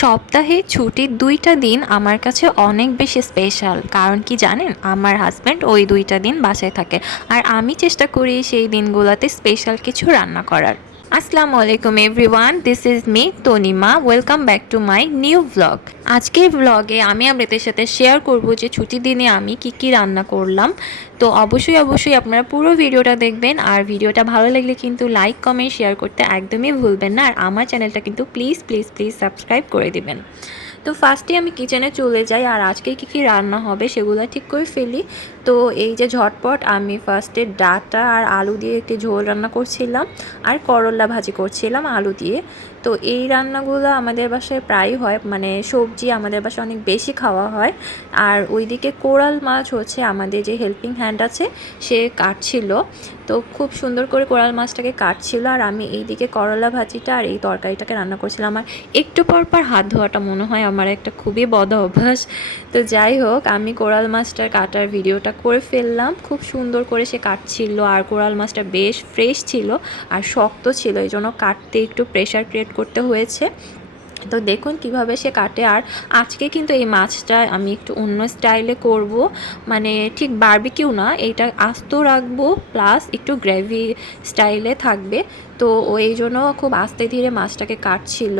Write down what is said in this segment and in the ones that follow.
সপ্তাহে ছুটির ২টা দিন আমার কাছে অনেক বেশি স্পেশাল। কারণ কি জানেন? আমার হাসব্যান্ড ওই ২টা দিন বাসায় থাকে। আর আমি চেষ্টা করি সেই দিনগুলোতে স্পেশাল কিছু রান্না করার। আসসালামু আলাইকুম everyone, this is me Tanima. Welcome back to my new vlog. আজকের ভ্লগে আমি আপনাদের সাথে শেয়ার করব যে ছুটির দিনে আমি কি রান্না করলাম। তো অবশ্যই আপনারা পুরো ভিডিওটা দেখবেন। আর ভিডিওটা ভালো লাগলে কিন্তু লাইক কমেন্ট শেয়ার করতে একদমই ভুলবেন না। আর আমার চ্যানেলটা কিন্তু প্লিজ সাবস্ক্রাইব করে দিবেন। তো ফার্স্টে আমি কিচেনে চলে যাই আর আজকে কি রান্না হবে সেগুলো ঠিক করে ফেলি। তো এই যে ঝটপট আমি ফার্স্টে ডাঁটা আর আলু দিয়ে একটি ঝোল রান্না করছিলাম আর করলা ভাজি করছিলাম আলু দিয়ে। তো এই রান্নাগুলো আমাদের বাসায় প্রায় হয়, মানে সবজি আমাদের বাসায় অনেক বেশি খাওয়া হয়। আর ওইদিকে কোরাল মাছ হচ্ছে আমাদের যে হেল্পিং হ্যান্ড আছে সে কাটছিল, তো খুব সুন্দর করে কোরাল মাছটাকে কাটছিল আর আমি এইদিকে করলা ভাজিটা আর এই তরকারিটাকে রান্না করছিলাম। আর একটু পর হাত ধোয়াটা মনে হয় আমার একটা খুবই বদ অভ্যাস। তো যাই হোক, আমি কোরাল মাছটার কাটার ভিডিওটা করে ফেললাম। খুব সুন্দর করে সে কাটছিল আর কোরাল মাছটা বেশ ফ্রেশ ছিল আর শক্ত ছিল, এই জন্য কাটতে একটু প্রেশার ক্রিয়েট করতে হয়েছে। তো দেখুন কিভাবে সে কাটে। আর আজকে কিন্তু এই মাছটা আমি একটু অন্য স্টাইলে করব, মানে ঠিক বারবিকিউ না, এইটা আস্ত রাখবো প্লাস একটু গ্রেভি স্টাইলে থাকবে। তো ওই জন্য খুব আস্তে ধীরে মাছটাকে কাটছিল।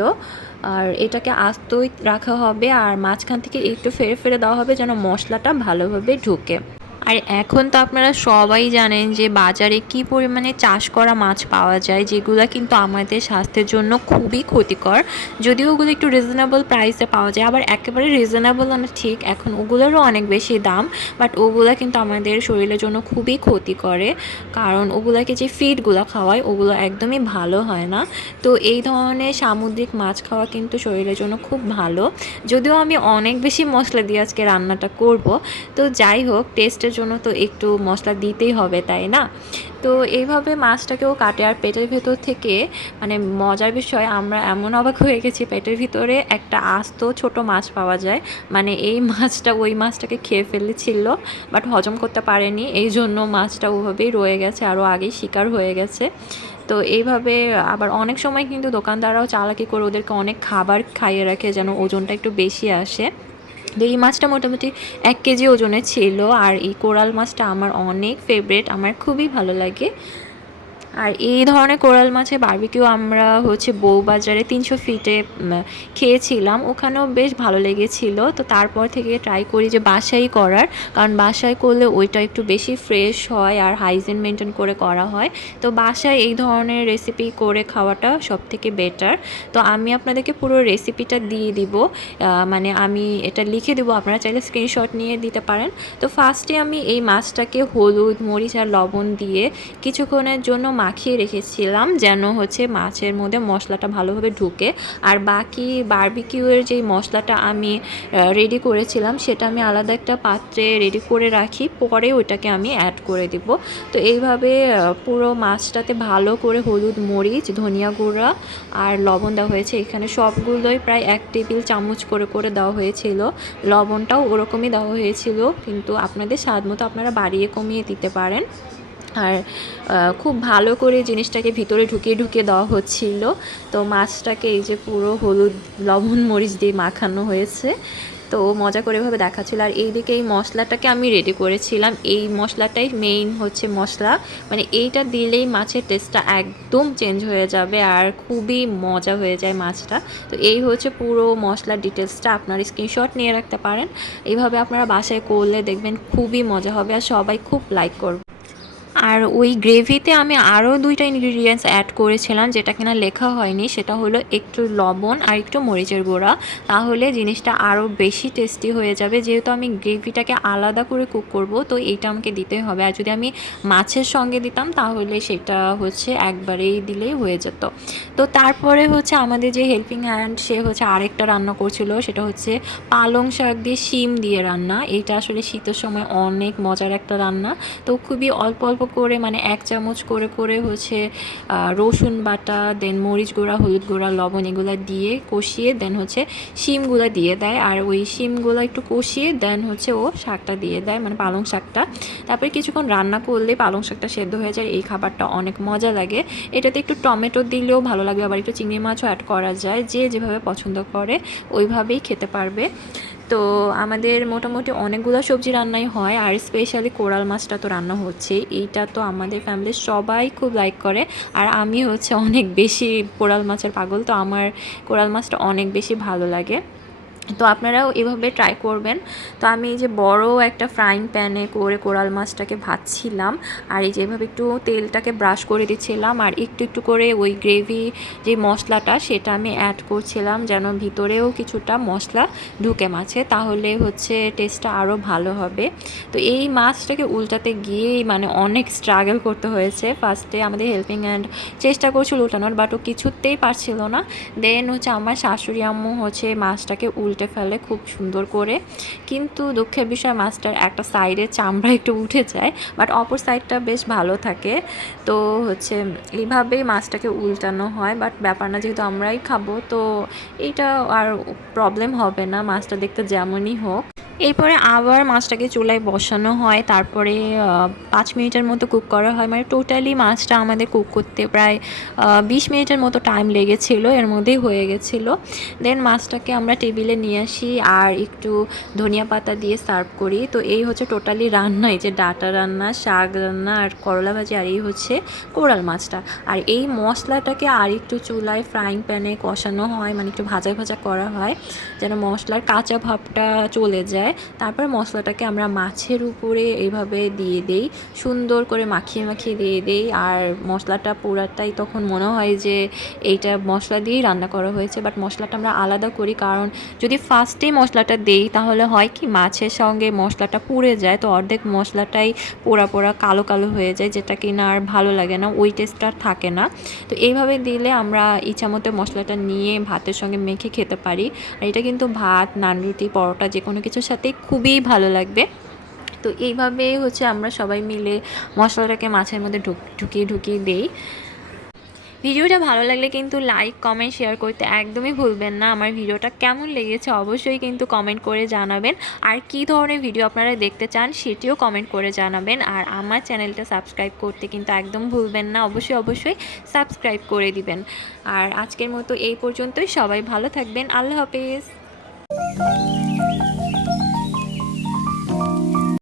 আর এটাকে আস্তই রাখা হবে আর মাঝখান থেকে একটু ফেরে দেওয়া হবে যেন মশলাটা ভালোভাবে ঢুকে। আর এখন তো আপনারা সবাই জানেন যে বাজারে কি পরিমাণে চাষ করা মাছ পাওয়া যায়, যেগুলো কিন্তু আমাদের স্বাস্থ্যের জন্য খুবই ক্ষতিকর। যদিও ওগুলো একটু রিজনেবল প্রাইসে পাওয়া যায়, আবার একেবারে রিজনেবল না ঠিক, এখন ওগুলোরও অনেক বেশি দাম। বাট ওগুলো কিন্তু আমাদের শরীরের জন্য খুবই ক্ষতি করে, কারণ ওগুলোকে যে ফিডগুলো খাওয়ায় ওগুলো একদমই ভালো হয় না। তো এই ধরনের সামুদ্রিক মাছ খাওয়া কিন্তু শরীরের জন্য খুব ভালো। যদিও আমি অনেক বেশি মশলা দিয়ে আজকে রান্নাটা করব, তো যাই হোক, টেস্টের জন্য তো একটু মশলা দিতেই হবে, তাই না? তো এইভাবে মাছটাকেও কাটে আর পেটের ভেতর থেকে, মানে মজার বিষয়, আমরা এমন অবাক হয়ে গেছি, পেটের ভিতরে একটা আস্ত ছোট মাছ পাওয়া যায়। মানে এই মাছটা ওই মাছটাকে খেয়ে ফেলেছিল, বাট হজম করতে পারেনি, এই জন্য মাছটা ওভাবেই রয়ে গেছে, আরও আগেই শিকার হয়ে গেছে। তো এইভাবে আবার অনেক সময় কিন্তু দোকানদাররাও চালাকি করে ওদেরকে অনেক খাবার খাইয়ে রাখে যেন ওজনটা একটু বেশি আসে। তো এই মাছটা মোটামুটি 1 কেজি ওজনের ছিল। আর এই কোরাল মাছটা আমার অনেক ফেভারিট, আমার খুবই ভালো লাগে। আর এই ধরনের কোরাল মাছের বারবিকিউ আমরা হচ্ছে বউবাজারে 300 ফিটে খেয়েছিলাম, ওখানেও বেশ ভালো লেগেছিল। তো তারপর থেকে ট্রাই করি যে বাসায় করার, কারণ বাসায় করলে ওইটা একটু বেশি ফ্রেশ হয় আর হাইজিন মেনটেন করে করা হয়। তো বাসায় এই ধরনের রেসিপি করে খাওয়াটা সবথেকে বেটার। তো আমি আপনাদেরকে পুরো রেসিপিটা দিয়ে দিব, মানে আমি এটা লিখে দেবো, আপনারা চাইলে স্ক্রিনশট নিয়ে দিতে পারেন। তো ফার্স্টে আমি এই মাছটাকে হলুদ মরিচ আর লবণ দিয়ে কিছুক্ষণের জন্য মাখিয়ে রেখেছিলাম যেন হচ্ছে মাছের মধ্যে মশলাটা ভালোভাবে ঢুকে। আর বাকি বারবিকিউয়ের যেই মশলাটা আমি রেডি করেছিলাম সেটা আমি আলাদা একটা পাত্রে রেডি করে রাখি, পরে ওইটাকে আমি অ্যাড করে দিব। তো এইভাবে পুরো মাছটাতে ভালো করে হলুদ মরিচ ধনিয়া গুঁড়া আর লবণ দেওয়া হয়েছে। এখানে সবগুলোই প্রায় 1 টেবিল চামচ করে দেওয়া হয়েছিল। লবণটাও ওরকমই দেওয়া হয়েছিল, কিন্তু আপনাদের স্বাদ মতো আপনারা বাড়িয়ে কমিয়ে দিতে পারেন। আর খুব ভালো করে জিনিসটাকে ভিতরে ঢুকিয়ে দেওয়া হচ্ছিল। তো মাছটাকে এই যে পুরো হলুদ লবণ মরিচ দিয়ে মাখানো হয়েছে, তো মজা করে এভাবে দেখাচ্ছিল। আর এইদিকে এই মশলাটাকে আমি রেডি করেছিলাম, এই মশলাটাই মেইন হচ্ছে মশলা, মানে এইটা দিলেই মাছের টেস্টটা একদম চেঞ্জ হয়ে যাবে আর খুবই মজা হয়ে যায় মাছটা। তো এই হচ্ছে পুরো মশলার ডিটেলসটা, আপনারা স্ক্রিনশট নিয়ে রাখতে পারেন। এইভাবে আপনারা বাসায় করলে দেখবেন খুবই মজা হবে আর সবাই খুব লাইক করবে। আর ওই গ্রেভিতে আমি আরও 2টা ইনগ্রিডিয়েন্টস অ্যাড করেছিলাম, যেটা কিনা লেখা হয়নি, সেটা হলো একটু লবণ আর একটু মরিচের গুঁড়া। তাহলে জিনিসটা আরও বেশি টেস্টি হয়ে যাবে। যেহেতু আমি গ্রেভিটাকে আলাদা করে কুক করব, তো এইটা আমাকে দিতে হবে। আর যদি আমি মাছের সঙ্গে দিতাম তাহলে সেটা হচ্ছে একবারেই দিলেই হয়ে যেত। তো তারপরে হচ্ছে আমাদের যে হেল্পিং হ্যান্ড সে হচ্ছে আরেকটা রান্না করছিল, সেটা হচ্ছে পালং শাক দিয়ে শিম দিয়ে রান্না। এটা আসলে শীতের সময় অনেক মজার একটা রান্না। তো খুবই অল্প অল্প করে মানে 1 চামচ করে করে হচ্ছে রসুন বাটা, দেন মরিচ গুঁড়া, হলুদ গুঁড়া, লবণ এগুলো দিয়ে কষিয়ে দেন হচ্ছে শিমগুলো দিয়ে দেয়। আর ওই শিমগুলো একটু কষিয়ে দেন হচ্ছে ও শাকটা দিয়ে দেয়, মানে পালং শাকটা। তারপরে কিছুক্ষণ রান্না করলে পালং শাকটা সেদ্ধ হয়ে যায়। এই খাবারটা অনেক মজা লাগে। এটাতে একটু টমেটো দিলেও ভালো লাগবে, আবার একটু চিংড়ি মাছও অ্যাড করা যায়। যে যেভাবে পছন্দ করে ওইভাবেই খেতে পারবে। তো আমাদের মোটামুটি অনেকগুলো সবজি রান্নাই হয়, আর স্পেশালি কোরাল মাছটা তো রান্না হচ্ছে। এইটা তো আমাদের ফ্যামিলির সবাই খুব লাইক করে, আর আমি হচ্ছে অনেক বেশি কোরাল মাছের পাগল। তো আমার কোরাল মাছটা অনেক বেশি ভালো লাগে। তো আপনারাও এভাবে ট্রাই করবেন। তো আমি এই যে বড় একটা ফ্রাইং প্যানে করে কোরাল মাছটাকে ভাজছিলাম, আর এই যে এভাবে একটু তেলটাকে ব্রাশ করে দিচ্ছিলাম, আর একটু একটু করে ওই গ্রেভি যে মশলাটা সেটা আমি অ্যাড করছিলাম, যেন ভিতরেও কিছুটা মশলা ঢুকে মাছে, তাহলে হচ্ছে টেস্টটা আরও ভালো হবে। তো এই মাছটাকে উল্টাতে গিয়েই মানে অনেক স্ট্রাগল করতে হয়েছে। ফার্স্টে আমাদের হেল্পিং হ্যান্ড চেষ্টা করছিল উল্টানোর, বাট ও কিছুতেই পারছিল না। দেন হচ্ছে আমার শাশুড়ি আম্মু হচ্ছে মাছটাকে উল্টে ফেলে খুব সুন্দর করে, কিন্তু দুঃখের বিষয় মাছটার একটা সাইডের চামড়া একটু উঠে যায়, বাট অপর সাইডটা বেশ ভালো থাকে। তো হচ্ছে এইভাবেই মাছটাকে উল্টানো হয়, বাট ব্যাপার না, যেহেতু আমরাই খাবো তো এইটা আর প্রবলেম হবে না, মাছটা দেখতে যেমনই হোক। এরপরে আবার মাছটাকে চুলায় বসানো হয়, তারপরে 5 মিনিটের মতো কুক করা হয়। মানে টোটালি মাছটা আমাদের কুক করতে প্রায় 20 মিনিটের মতো টাইম লেগেছিলো, এর মধ্যেই হয়ে গেছিলো। দেন মাছটাকে আমরা টেবিলে নিয়ে আসি আর একটু ধনিয়া পাতা দিয়ে সার্ভ করি। তো এই হচ্ছে টোটালি রান্না, এই যে ডাঁটা রান্না, শাক রান্না আর করলা ভাজি, আর এই হচ্ছে কোরাল মাছটা। আর এই মশলাটাকে আর একটু চুলায় ফ্রাইং প্যানে কষানো হয়, মানে একটু ভাজা ভাজা করা হয় যেন মশলার কাঁচা ভাবটা চলে যায়। তারপর মশলাটাকে আমরা মাছের উপরে এইভাবে দিয়ে দেই, সুন্দর করে মাখিয়ে মাখিয়ে দিয়ে দেই। আর মশলাটা পুরাটাই তখন মনে হয় যে এইটা মশলা দিয়েই রান্না করা হয়েছে, বাট মশলাটা আমরা আলাদা করি, কারণ যদি ফার্স্টেই মশলাটা দেই তাহলে হয় কি মাছের সঙ্গে মশলাটা পুড়ে যায়, তো অর্ধেক মশলাটাই পোড়া পোড়া কালো কালো হয়ে যায়, যেটা কিনা আর ভালো লাগে না, ওই টেস্টটা থাকে না। তো এইভাবে দিলে আমরা ইচ্ছামতো মশলাটা নিয়ে ভাতের সঙ্গে মেখে খেতে পারি। আর এটা কিন্তু ভাত, নান, রুটি, পরোটা যে কোনো কিছুর সাথে খুবই ভালো লাগবে। তো এইভাবে হচ্ছে আমরা সবাই মিলে মশলাটাকে মাছের মধ্যে ঢুকিয়ে ঢুকিয়ে দেই। ভিডিওটা ভালো লাগলে কিন্তু লাইক, কমেন্ট, শেয়ার করতে একদমই ভুলবেন না। আমার ভিডিওটা কেমন লেগেছে অবশ্যই কিন্তু কমেন্ট করে জানাবেন, আর কী ধরনের ভিডিও আপনারা দেখতে চান সেটিও কমেন্ট করে জানাবেন। আর আমার চ্যানেলটা সাবস্ক্রাইব করতে কিন্তু একদম ভুলবেন না, অবশ্যই অবশ্যই সাবস্ক্রাইব করে দিবেন। আর আজকের মতো এই পর্যন্তই, সবাই ভালো থাকবেন, আল্লাহ হাফেজ।